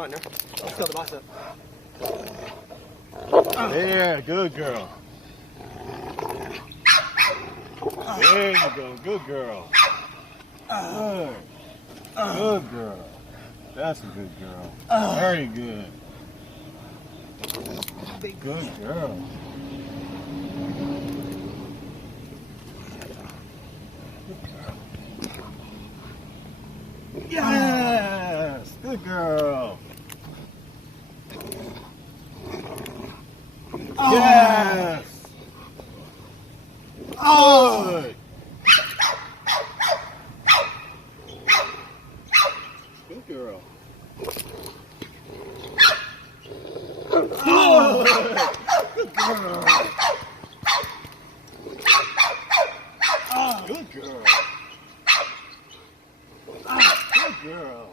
fine now. Let's go to the bicep. There, good girl. There you go, good girl. Good. Good girl. That's a good girl. Very good. Good girl. Yes! Good girl. Yes! Good! Good girl. Good! Good girl. Good girl. Good girl.